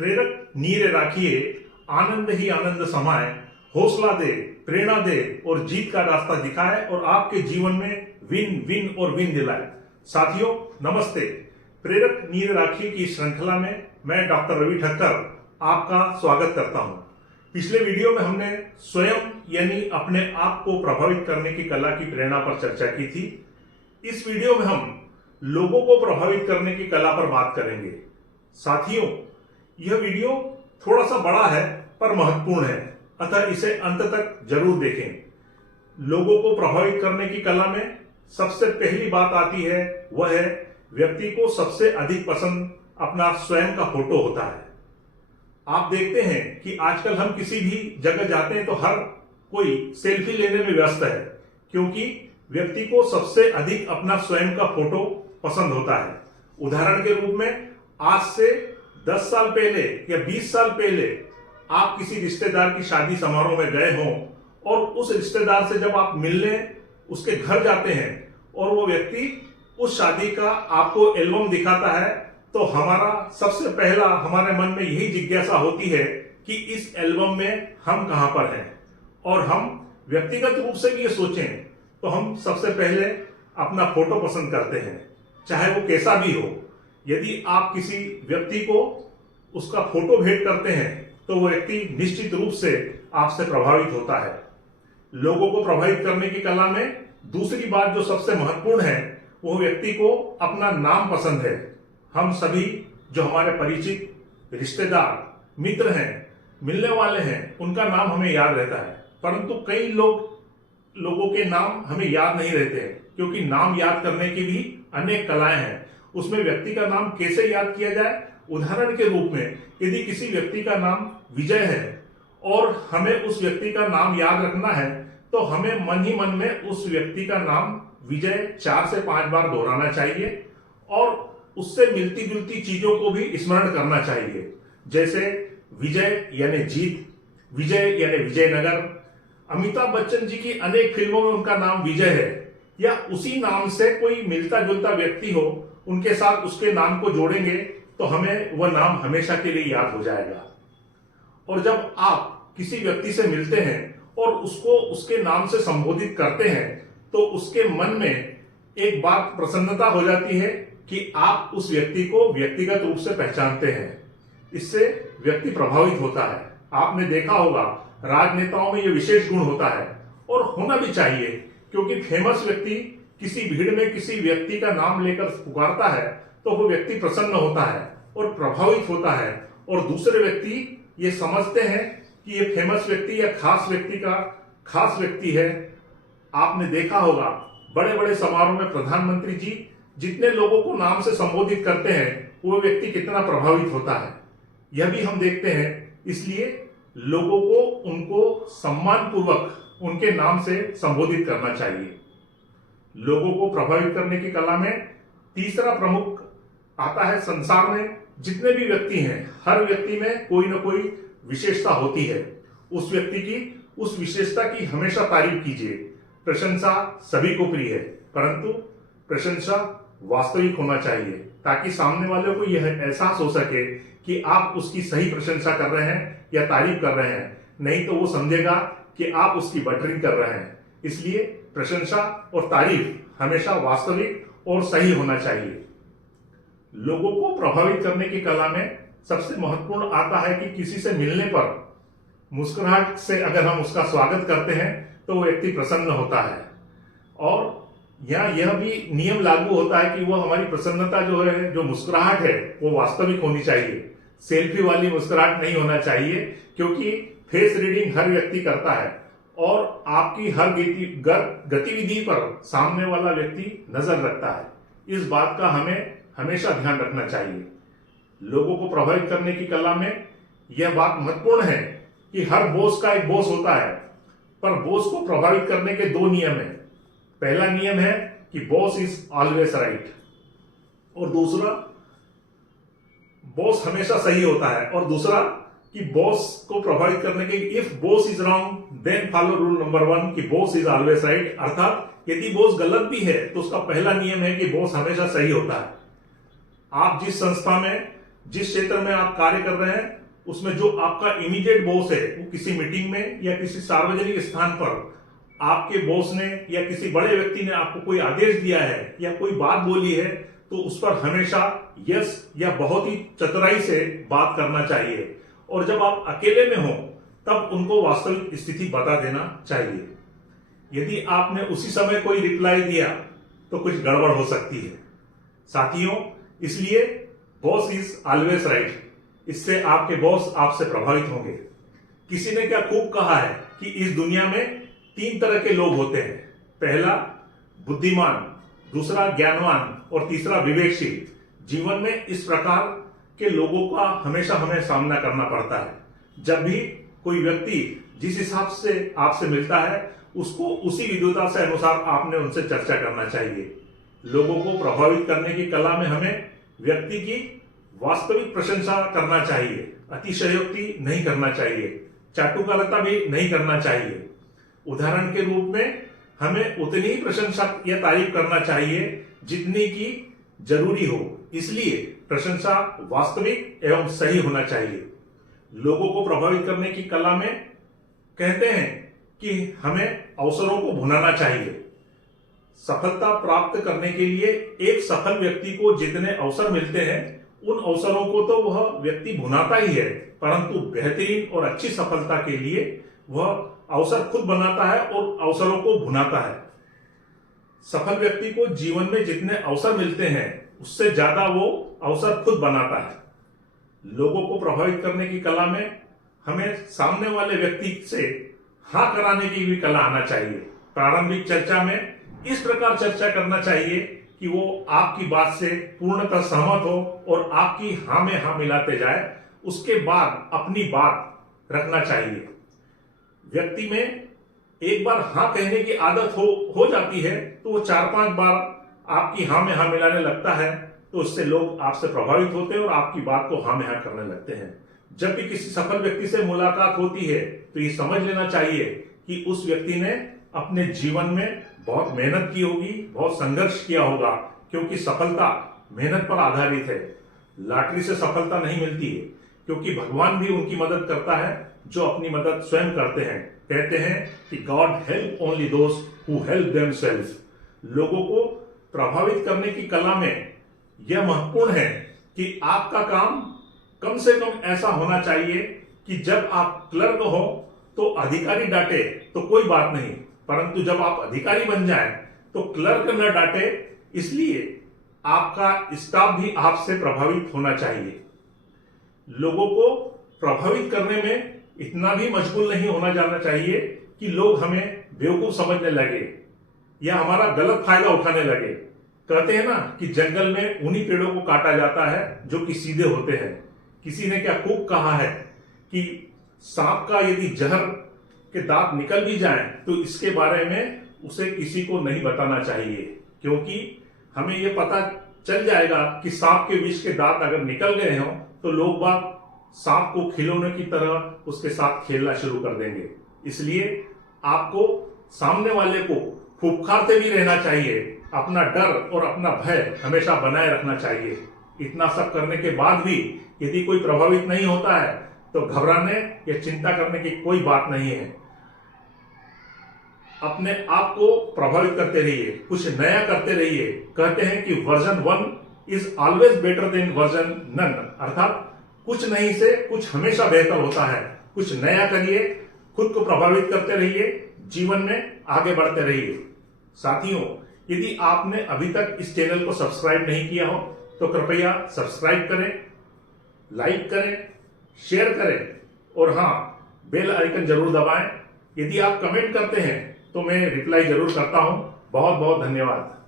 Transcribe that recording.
प्रेरक नीर राखिए, आनंद ही आनंद समाए, हौसला दे, प्रेरणा दे और जीत का रास्ता दिखाए और आपके जीवन में विन विन और विन दिलाए। साथियों नमस्ते, प्रेरक नीर राखिए की श्रृंखला में मैं डॉक्टर रवि ठक्कर आपका स्वागत करता हूं। पिछले वीडियो में हमने स्वयं यानी अपने आप को प्रभावित करने की कला की प्रेरणा पर चर्चा की थी। इस वीडियो में हम लोगों को प्रभावित करने की कला पर बात करेंगे। साथियों यह वीडियो थोड़ा सा बड़ा है पर महत्वपूर्ण है, अतः इसे अंत तक जरूर देखें। लोगों को प्रभावित करने की कला में सबसे पहली बात आती है, वह है व्यक्ति को सबसे अधिक पसंद अपना स्वयं का फोटो होता है। आप देखते हैं कि आजकल हम किसी भी जगह जाते हैं तो हर कोई सेल्फी लेने में व्यस्त है, क्योंकि व्यक्ति को सबसे अधिक अपना स्वयं का फोटो पसंद होता है। उदाहरण के रूप में आज से 10 साल पहले या 20 साल पहले आप किसी रिश्तेदार की शादी समारोह में गए हों और उस रिश्तेदार से जब आप मिलने उसके घर जाते हैं और वो व्यक्ति उस शादी का आपको एल्बम दिखाता है, तो हमारा सबसे पहला हमारे मन में यही जिज्ञासा होती है कि इस एल्बम में हम कहां पर हैं। और हम व्यक्तिगत रूप से भी ये सोचें तो हम सबसे पहले अपना फोटो पसंद करते हैं, चाहे वो कैसा भी हो। यदि आप किसी व्यक्ति को उसका फोटो भेंट करते हैं तो वो व्यक्ति निश्चित रूप से आपसे प्रभावित होता है। लोगों को प्रभावित करने की कला में दूसरी बात जो सबसे महत्वपूर्ण है, वो व्यक्ति को अपना नाम पसंद है। हम सभी जो हमारे परिचित, रिश्तेदार, मित्र हैं, मिलने वाले हैं, उनका नाम हमें याद रहता है, परंतु कई लोगों के नाम हमें याद नहीं रहते हैं, क्योंकि नाम याद करने की भी अनेक कलाएं हैं। उसमें व्यक्ति का नाम कैसे याद किया जाए, उदाहरण के रूप में यदि किसी व्यक्ति का नाम विजय है और हमें उस व्यक्ति का नाम याद रखना है, तो हमें मन ही मन में उस व्यक्ति का नाम विजय 4 से 5 बार दोहराना चाहिए और उससे मिलती जुलती चीजों को भी स्मरण करना चाहिए। जैसे विजय यानी जीत, विजय यानी विजयनगर। अमिताभ बच्चन जी की अनेक फिल्मों में उनका नाम विजय है, या उसी नाम से कोई मिलता जुलता व्यक्ति हो, उनके साथ उसके नाम को जोड़ेंगे तो हमें वह नाम हमेशा के लिए याद हो जाएगा। और जब आप किसी व्यक्ति से मिलते हैं और उसको उसके नाम से संबोधित करते हैं, तो उसके मन में एक बात प्रसन्नता हो जाती है कि आप उस व्यक्ति को व्यक्तिगत रूप से पहचानते हैं। इससे व्यक्ति प्रभावित होता है। आपने देखा होगा राजनेताओं में यह विशेष गुण होता है और होना भी चाहिए, क्योंकि फेमस व्यक्ति किसी भीड़ में किसी व्यक्ति का नाम लेकर पुकारता है तो वो व्यक्ति प्रसन्न होता है और प्रभावित होता है, और दूसरे व्यक्ति ये समझते हैं कि ये फेमस व्यक्ति या खास व्यक्ति का खास व्यक्ति है। आपने देखा होगा बड़े बड़े समारोह में प्रधानमंत्री जी जितने लोगों को नाम से संबोधित करते हैं, वो व्यक्ति कितना प्रभावित होता है, यह भी हम देखते हैं। इसलिए लोगों को उनको सम्मान पूर्वक उनके नाम से संबोधित करना चाहिए। लोगों को प्रभावित करने की कला में तीसरा प्रमुख आता है, संसार में जितने भी व्यक्ति हैं, हर व्यक्ति में कोई ना कोई विशेषता होती है। उस व्यक्ति की उस विशेषता की हमेशा तारीफ कीजिए। प्रशंसा सभी को प्रिय है, परंतु प्रशंसा वास्तविक होना चाहिए, ताकि सामने वाले को यह एहसास हो सके कि आप उसकी सही प्रशंसा कर रहे हैं या तारीफ कर रहे हैं। नहीं तो वो समझेगा कि आप उसकी बटरिंग कर रहे हैं। इसलिए प्रशंसा और तारीफ हमेशा वास्तविक और सही होना चाहिए। लोगों को प्रभावित करने की कला में सबसे महत्वपूर्ण आता है कि किसी से मिलने पर मुस्कुराहट से अगर हम उसका स्वागत करते हैं तो वो व्यक्ति प्रसन्न होता है। और यहाँ यह भी नियम लागू होता है कि वो हमारी प्रसन्नता जो है, जो मुस्कुराहट है, वो वास्तविक होनी चाहिए। सेल्फी वाली मुस्कुराहट नहीं होना चाहिए, क्योंकि फेस रीडिंग हर व्यक्ति करता है और आपकी हर गतिविधि पर सामने वाला व्यक्ति नजर रखता है। इस बात का हमें हमेशा ध्यान रखना चाहिए। लोगों को प्रभावित करने की कला में यह बात महत्वपूर्ण है कि हर बॉस का एक बॉस होता है, पर बॉस को प्रभावित करने के 2 नियम हैं। पहला नियम है कि बॉस इज ऑलवेज राइट, और दूसरा बॉस हमेशा सही होता है, और दूसरा कि बॉस को प्रभावित करने के if boss is wrong then follow rule number 1 कि बॉस इज ऑलवेज राइट। अर्थात यदि बॉस गलत भी है तो उसका पहला नियम है कि बॉस हमेशा सही होता है। आप जिस संस्था में जिस क्षेत्र में आप कार्य कर रहे हैं उसमें जो आपका इमीडिएट बॉस है वो किसी मीटिंग में या किसी सार्वजनिक स्थान पर आपके बॉस ने या किसी बड़े व्यक्ति ने आपको कोई आदेश दिया है या कोई बात बोली है तो उस पर हमेशा यस या बहुत ही चतुराई से बात करना चाहिए। और जब आप अकेले में हो तब उनको वास्तविक स्थिति बता देना चाहिए। यदि आपने उसी समय कोई रिप्लाई दिया तो कुछ गड़बड़ हो सकती है। साथियों, इसलिए बॉस इज ऑलवेज राइट, इससे आपके बॉस आपसे प्रभावित होंगे। किसी ने क्या खूब कहा है कि इस दुनिया में 3 तरह के लोग होते हैं। पहला बुद्धिमान, दूसरा ज्ञानवान और तीसरा विवेकशील। जीवन में इस प्रकार के लोगों का हमेशा हमें सामना करना पड़ता है। जब भी कोई व्यक्ति जिस हिसाब से आपसे मिलता है उसको उसी विद्वता से अनुसार आपने उनसे चर्चा करना चाहिए। लोगों को प्रभावित करने की कला में हमें व्यक्ति की वास्तविक प्रशंसा करना चाहिए, अतिशयोक्ति नहीं करना चाहिए, चाटुकारिता भी नहीं करना चाहिए। उदाहरण के रूप में हमें उतनी ही प्रशंसा या तारीफ करना चाहिए जितनी की जरूरी हो। इसलिए प्रशंसा वास्तविक एवं सही होना चाहिए। लोगों को प्रभावित करने की कला में कहते हैं कि हमें अवसरों को भुनाना चाहिए। सफलता प्राप्त करने के लिए एक सफल व्यक्ति को जितने अवसर मिलते हैं उन अवसरों को तो वह व्यक्ति भुनाता ही है, परंतु बेहतरीन और अच्छी सफलता के लिए वह अवसर खुद बनाता है और अवसरों को भुनाता है। सफल व्यक्ति को जीवन में जितने अवसर मिलते हैं उससे ज्यादा वो अवसर खुद बनाता है। लोगों को प्रभावित करने की कला में हमें सामने वाले व्यक्ति से हाँ कराने की भी कला आना चाहिए। प्रारंभिक चर्चा में इस प्रकार चर्चा करना चाहिए कि वो आपकी बात से पूर्णतः सहमत हो और आपकी हाँ में हाँ मिलाते जाए। उसके बाद अपनी बात रखना चाहिए। व्यक्ति में एक बार हाँ कहने की आदत हो जाती है तो वो 4-5 बार आपकी हाँ में हाँ मिलाने लगता है, तो उससे लोग आपसे प्रभावित होते हैं और आपकी बात को हाँ में हाँ करने लगते हैं। जब भी किसी सफल व्यक्ति से मुलाकात होती है तो ये समझ लेना चाहिए कि उस व्यक्ति ने अपने जीवन में बहुत मेहनत की होगी, बहुत संघर्ष किया होगा, क्योंकि सफलता मेहनत पर आधारित है। लॉटरी से सफलता नहीं मिलती है, क्योंकि भगवान भी उनकी मदद करता है जो अपनी मदद स्वयं करते हैं। कहते हैं कि God help only those who help themselves. लोगों को प्रभावित करने की कला में यह महत्वपूर्ण है कि आपका काम कम से कम ऐसा होना चाहिए कि जब आप क्लर्क हो तो अधिकारी डांटे तो कोई बात नहीं, परंतु जब आप अधिकारी बन जाएं तो क्लर्क न डांटे। इसलिए आपका स्टाफ भी आपसे प्रभावित होना चाहिए। लोगों को प्रभावित करने में इतना भी मशगूल नहीं होना जाना चाहिए कि लोग हमें बेवकूफ समझने लगे या हमारा गलत फायदा उठाने लगे। कहते हैं ना कि जंगल में उन्हीं पेड़ों को काटा जाता है जो कि सीधे होते हैं। किसी ने क्या खूब कहा है कि सांप का यदि जहर के दांत निकल भी जाएं तो इसके बारे में उसे किसी को नहीं बताना चाहिए, क्योंकि हमें यह पता चल जाएगा कि सांप के विष के दांत अगर निकल गए हों तो लोग बाग सांप को खिलौने की तरह उसके साथ खेलना शुरू कर देंगे। इसलिए आपको सामने वाले को फुफकारते भी रहना चाहिए, अपना डर और अपना भय हमेशा बनाए रखना चाहिए। इतना सब करने के बाद भी यदि कोई प्रभावित नहीं होता है तो घबराने या चिंता करने की कोई बात नहीं है। अपने आप को प्रभावित करते रहिए, कुछ नया करते रहिए। कहते हैं कि version 1 is always better than version none, अर्थात कुछ नहीं से कुछ हमेशा बेहतर होता है। कुछ नया करिए, खुद को प्रभावित करते रहिए, जीवन में आगे बढ़ते रहिए। साथियों, यदि आपने अभी तक इस चैनल को सब्सक्राइब नहीं किया हो तो कृपया सब्सक्राइब करें, लाइक करें, शेयर करें और हाँ, बेल आइकन जरूर दबाएं। यदि आप कमेंट करते हैं तो मैं रिप्लाई जरूर करता हूं। बहुत बहुत धन्यवाद।